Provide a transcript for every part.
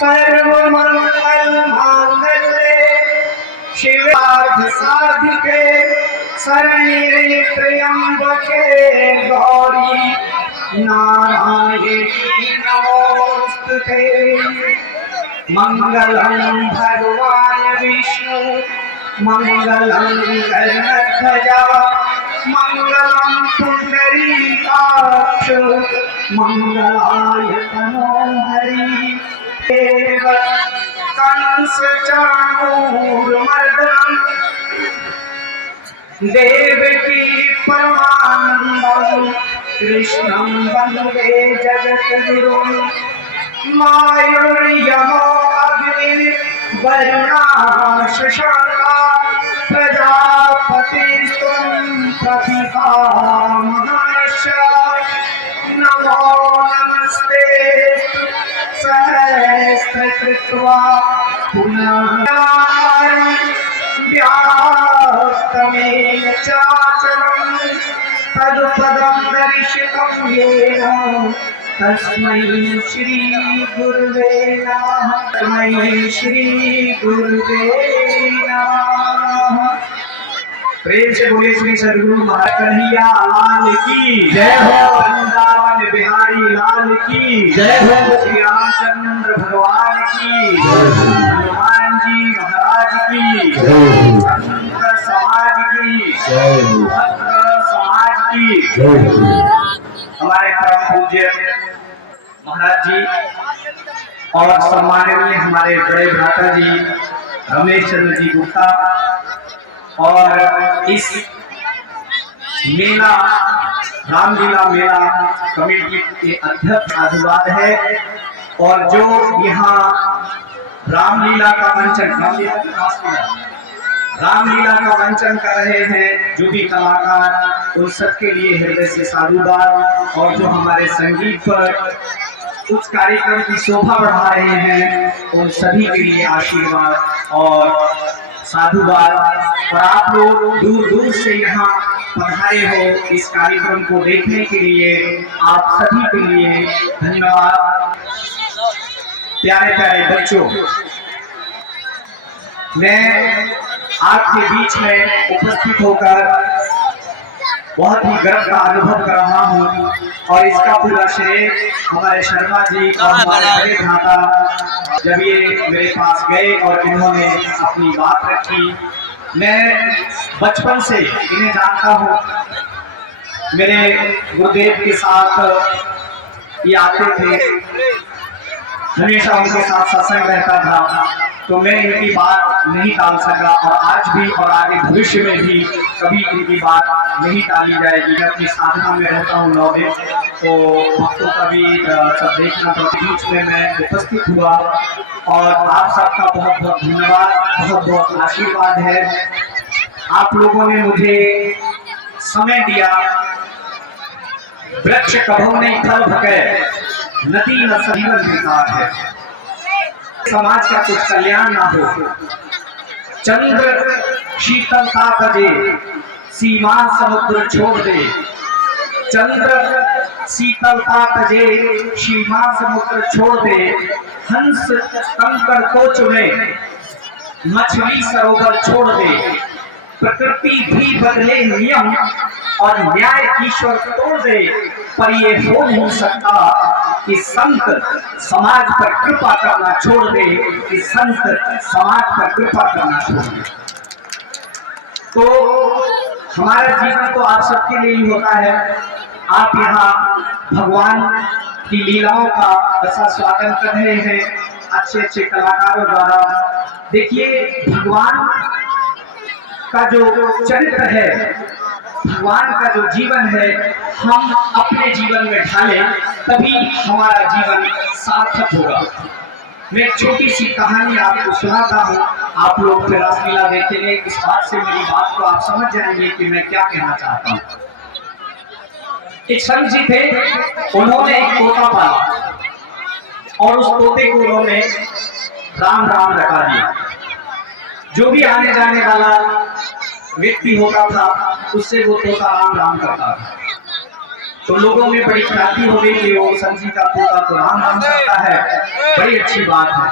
सर्वमंगल मांगल्ये शिवार्थ साधिके शरण्ये त्र्यंबके गौरी नारायणी नमोस्तुते। मंगलम भगवान विष्णु मंगलम गरुड़ध्वजा मंगलम पुंडरीकाक्ष मंगलाय तनोहरि। कंस चाणूरमर्दनम देवकी परमानंदम कृष्णं वंदे जगद्गुरुं। मायुर्यमो अग्नि वरुणा शशांका प्रजापतिस्त्वं प्रतिभामहर्ष। नमो नमस्ते सहस्रकृत्वा पुनः व्याप्तमेन चाचरं तदुपदं दर्शितं येन तस्मै श्री गुरुवे नमः। तस्मै श्री गुरुवे नमः। प्रेम से बोले श्री सद्गुरु महाराज कन्हैया लाल की जय हो। वृंदावन बिहारी लाल की जय हो। श्री रामचंद्र भगवान की हनुमान जी महाराज की संत समाज की भक्त समाज की। हमारे परम पूज्य महाराज जी और सम्माननीय हमारे बड़े भ्राता जी रमेश चंद्र जी गुप्ता और इस मेला रामलीला मेला कमेटी के अध्यक्ष साधुवाद है। और जो यहाँ रामलीला का मंचन रामलीला का मंचन कर रहे हैं जो भी कलाकार, उन सबके लिए हृदय से साधुवाद। और जो हमारे संगीत पर उस कार्यक्रम की शोभा बढ़ा रहे हैं उन सभी के लिए आशीर्वाद और साधुवाद। और आप लोग दूर दूर से यहाँ पधारे हो इस कार्यक्रम को देखने के लिए, आप सभी के लिए धन्यवाद। प्यारे प्यारे बच्चों, मैं आपके बीच में उपस्थित होकर बहुत ही गर्व का अनुभव कर रहा हूँ और इसका पूरा श्रेय हमारे शर्मा जी और हमारे बड़े भ्राता जब ये मेरे पास गए और इन्होंने अपनी बात रखी। मैं बचपन से इन्हें जानता हूँ, मेरे गुरुदेव के साथ ये आते थे, हमेशा उनके साथ सत्संग रहता था, तो मैं इनकी बात नहीं टाल सका और आज भी और आगे भविष्य में भी कभी इनकी बात नहीं टाली जाएगी। मैं अपनी साधना में रहता हूँ 9 दिन, तो भक्तों का भी सब देखना, तो बीच में मैं उपस्थित हुआ और आप सबका बहुत बहुत धन्यवाद, बहुत बहुत आशीर्वाद है। आप लोगों ने मुझे समय दिया। वृक्ष कभू नहीं फल भके नदी न जीवन विकार है। समाज का कुछ कल्याण ना हो, चंद्र शीतलता तजे सीमा समुद्र छोड़ दे। चंद्र शीतलता तजे सीमा समुद्र छोड़ दे। हंस कंकड़ को चुने मछली सरोवर छोड़ दे। प्रकृति भी बदले नियम और न्याय ईश्वर तोड़ दे, पर ये हो नहीं सकता कि संत समाज पर कृपा करना छोड़ दे, कि संत समाज पर कृपा करना छोड़ दे। तो हमारा जीवन तो आप सबके लिए ही होता है। आप यहाँ भगवान की लीलाओं का ऐसा स्वागत कर रहे हैं अच्छे अच्छे कलाकारों द्वारा। देखिए, भगवान का जो चरित्र है, भगवान का जो जीवन है, हम अपने जीवन में ढालें तभी हमारा जीवन सार्थक होगा। मैं एक छोटी सी कहानी आपको सुनाता हूँ, आप लोग फिर रासलीला देखेंगे, इस बात से मेरी बात को आप समझ जाएंगे कि मैं क्या कहना चाहता हूँ। एक संत जी थे, उन्होंने एक तोता पाला और उस तोते को उन्होंने राम राम रखा दिया। जो भी आने जाने वाला व्यक्ति होता था उससे वो तोता राम राम करता था। तो लोगों में बड़ी ख्याति हो गई कि वो संत जी का पोता तो राम राम करता है, बड़ी अच्छी बात है।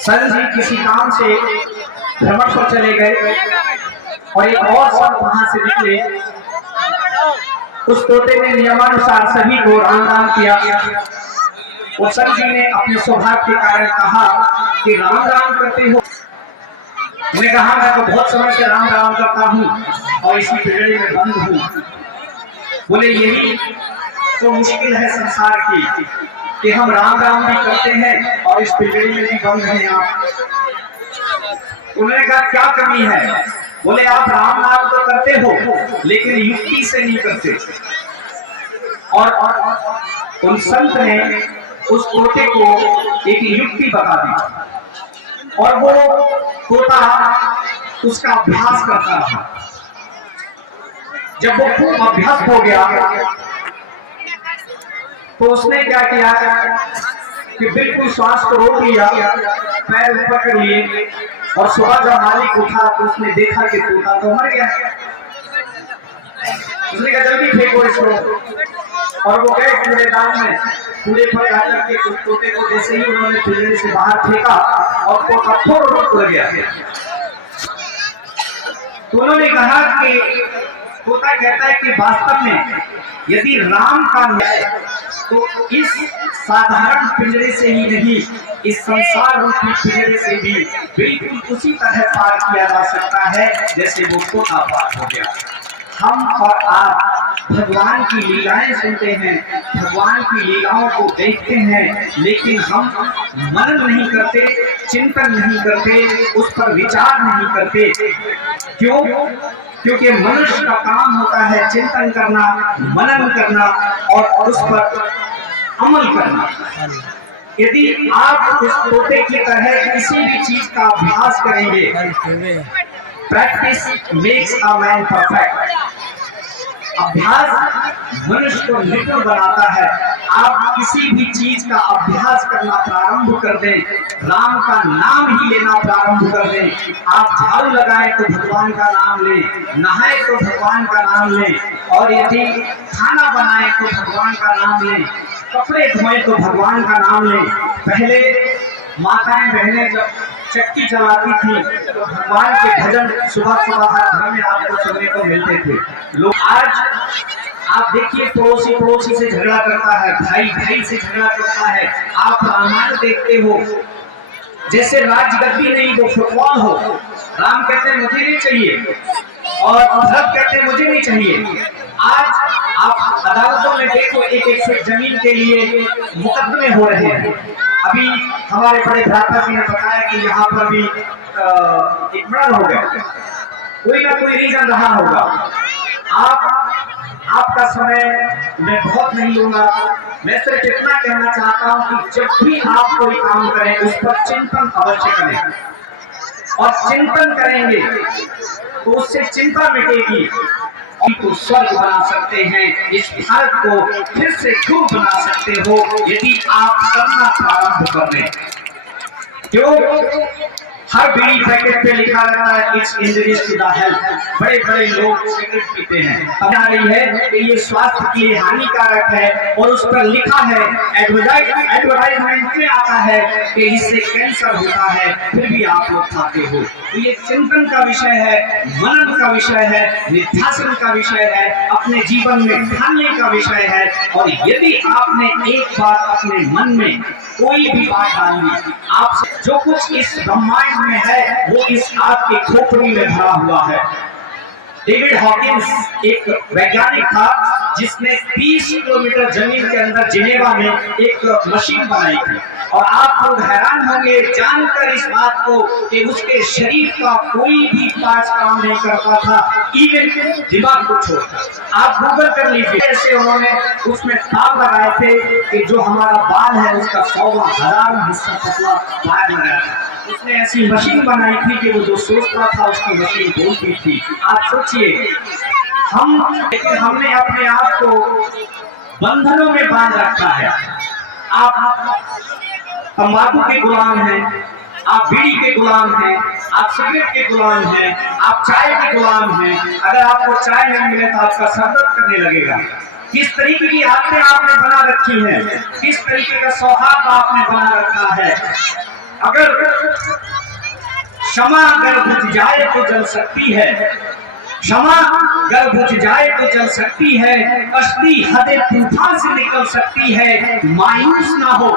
संत जी किसी काम से भ्रमण पर चले गए और एक और संत वहां से निकले। उस तोते ने नियमानुसार सभी को राम राम किया। वो संत जी ने अपने स्वभाव के कारण कहा कि राम राम करते हो। मैंने कहा मैं तो बहुत समय से राम राम करता हूँ और इसी पिंजरे में बंद हूँ। बोले यही तो मुश्किल है संसार की कि हम राम राम भी करते हैं और इस पिंजरे में भी बंद हैं आप। उन्होंने कहा क्या कमी है? बोले आप राम नाम तो करते हो लेकिन युक्ति से नहीं करते। और उन संत ने उस तोते को एक युक्ति बता दी और वो तोता उसका अभ्यास करता रहा। जब वो खूब अभ्यस्त हो गया तो उसने क्या किया कि बिल्कुल श्वास को रोक लिया, पैर ऊपर कर लिए और सुबह जब मालिक उठा तो उसने देखा कि तोता तो मर गया। उसने कहा जल्दी फेंको इसको। और वो गए कूड़ेदान में, कूड़े पर जाकर के उस तोते को जैसे ही उन्होंने पिंजरे से बाहर फेंका और वो कठोर उड़ गया। तो उन्होंने कहा कि तोता कहता है कि वास्तव में यदि राम का न्याय तो इस साधारण पिंजरे से ही नहीं, इस संसार रूपी पिंजरे से भी बिल्कुल उसी तरह पार किया जा सकता है जैसे वो तोता पार हो गया। हम और आप भगवान की लीलाएं सुनते हैं, भगवान की लीलाओं को देखते हैं, लेकिन हम मनन नहीं करते, चिंतन नहीं करते, उस पर विचार नहीं करते। क्यों? क्योंकि मनुष्य का काम होता है चिंतन करना, मनन करना और उस पर अमल करना। यदि आप उस तोते की तरह किसी भी चीज का अभ्यास करेंगे, practice makes a man perfect. अभ्यास मनुष्य को निपुण बनाता है। आप किसी भी चीज का अभ्यास करना प्रारंभ कर दें, राम का नाम ही लेना प्रारंभ कर दें। आप झाड़ू लगाएं तो भगवान का नाम लें, नहाए तो भगवान का नाम लें, और यदि खाना बनाए तो भगवान का नाम लें, कपड़े धोए तो भगवान का नाम लें। पहले माताएं बहनें जब चक्की चलाती थी तो भगवान के भजन सुबह सुबह हर घर में आपको सुनने को मिलते थे। लोग आज आप देखिए पड़ोसी पड़ोसी से झगड़ा करता है, भाई भाई से झगड़ा करता है। आप रामायण देखते हो जैसे राजगद्दी नहीं वो फुटबॉल हो। राम कहते हैं मुझे नहीं चाहिए और भरत कहते हैं मुझे नहीं चाहिए। आज आप अदालतों में देखो एक एक फीट जमीन के लिए मुकदमे हो रहे हैं। अभी हमारे बड़े भ्राता जी ने बताया कि यहाँ पर भी एक मर्डर हो गया, कोई ना कोई रीजन रहा होगा। आपका समय मैं बहुत नहीं लूंगा, मैं सिर्फ इतना कहना चाहता हूँ कि जब भी आप कोई काम करें उस पर चिंतन अवश्य करें, और चिंतन करेंगे तो उससे चिंता मिटेगी। को स्वर्ग बना सकते हैं, इस भारत को फिर से खूब बना सकते हो यदि आप करना प्रारंभ कर दें। क्यों? हर बीड़ी पैकेट पे लिखा रहता है it's injurious to the health. बड़े बड़े लोग सिगरेट पीते हैं, अब आ रही है कि ये स्वास्थ्य के लिए हानिकारक है और उस पर लिखा है, एडवर्टाइजमेंट में आता है कि इससे कैंसर होता है, फिर भी आप लोग खाते हो। तो ये चिंतन का विषय है, मनन का विषय है, निध्यासन का विषय है, अपने जीवन में ढालने का विषय है। और यदि आपने एक बात अपने मन में कोई भी बात डाली, आप जो कुछ इस ब्रह्मांड में है वो इस आपके खोपड़ी में भरा हुआ है। डेविड हॉकिंस एक वैज्ञानिक था जिसने 30 किलोमीटर जमीन के अंदर जिनेवा में एक मशीन बनाई थी। और आप लोग हैरान होंगे जानकर इस बात को कि उसके शरीर का कोई भी पार्ट काम नहीं करता था, इवन दिमाग को छोड़कर। आप गूगल कर लीजिए, ऐसे उन्होंने उसमें तार लगाए थे कि जो हमारा बाल है उसका 100,000 हिस्सा पतला बाहर लगाया था। उसने ऐसी मशीन बनाई थी कि वो जो सोचता था उसकी मशीन बोलती थी। आप सोचिए, हमने अपने आप को बंधनों में बांध रखा है। आप तंबाकू के गुलाम हैं, आप बीड़ी के गुलाम हैं, आप सिगरेट के गुलाम हैं, आप चाय के गुलाम हैं। अगर आपको चाय नहीं मिले तो आपका सर दर्द करने लगेगा। किस तरीके की आदतें आपने बना रखी हैं, किस तरीके का सौहार्द आपने बना रखा है। अगर क्षमा अगर बुझ जाए तो जल सकती है, क्षमा अगर बुझ जाए तो जल सकती है, कश्ती हदे तूफान से निकल सकती है। मायूस ना हो,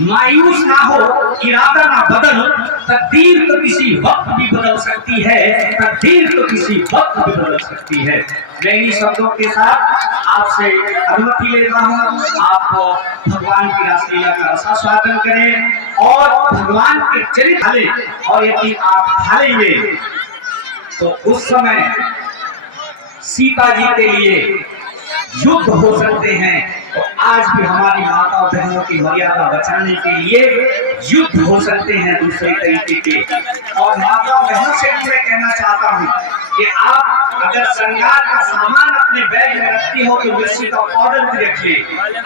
मायूस ना हो, इरादा ना बदल, तकदीर तो किसी वक्त भी बदल सकती है, तकदीर तो किसी वक्त भी बदल सकती है। मैं इन्हीं शब्दों के साथ आपसे अनुमति लेता हूँ। आप भगवान की रासलीला का रसास्वादन करें और भगवान के चरित्र ढालें, और यदि आप ढालेंगे तो उस समय सीता जी के लिए युद्ध हो सकते हैं। तो आज भी हमारी माता बहनों की मर्यादा बचाने के लिए युद्ध हो सकते हैं दूसरे तरीके के। और माता बहनों से भी मैं कहना चाहता हूँ कि आप अगर श्रृंगार का सामान अपने बैग में रखती हो तो मिर्ची का पाउडर भी रखिए,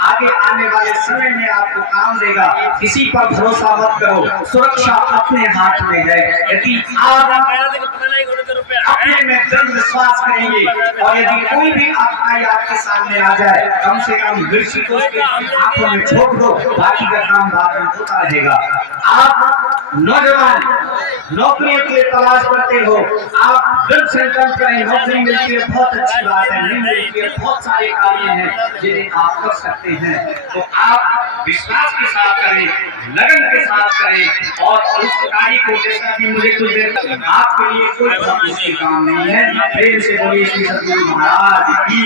आगे आने वाले समय में आपको काम देगा। किसी पर भरोसा मत करो, सुरक्षा अपने हाथ में है। यदि आप अपने में दृढ़ विश्वास करेंगे और यदि कोई भी आपका आपके सामने आ जाए, कम से कम मिर्ची को उसके आंखों में झोंक दो, बाकी का काम बाद में होता रहेगा। आप नौजवान नौकरी के लिए तलाश करते हो, आप दृढ़ संकल्प करें। नौकरी मिलती है बहुत अच्छी बात है, नहीं मिलती है बहुत सारे कार्य हैं जिन्हें आप कर सकते हैं। तो आप विश्वास के साथ करें, लगन के साथ करें और उस कार्य को जैसा कि मुझे कुछ देर आपके लिए कोई बहुत मुश्किल काम नहीं है। प्रेम से बोलिए श्री सतगुरु महाराज की।